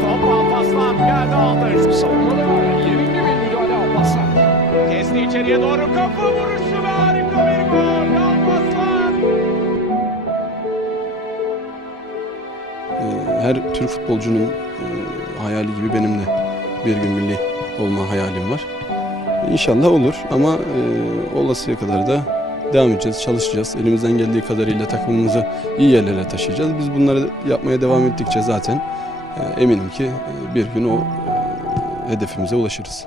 Top Alpaslan geldi aldı. Savunmada 20 bin müdahale Alpaslan. Kesti içeriye doğru kafa vuruşu ve harika bir gol Alpaslan. Ee, her Türk futbolcunun e, hayali gibi benim de bir gün milli olma hayalim var. İnşallah olur ama e, olasıya kadar da devam edeceğiz, çalışacağız. Elimizden geldiği kadarıyla takımımızı iyi yerlere taşıyacağız. Biz bunları yapmaya devam ettikçe zaten eminim ki bir gün o e, hedefimize ulaşırız.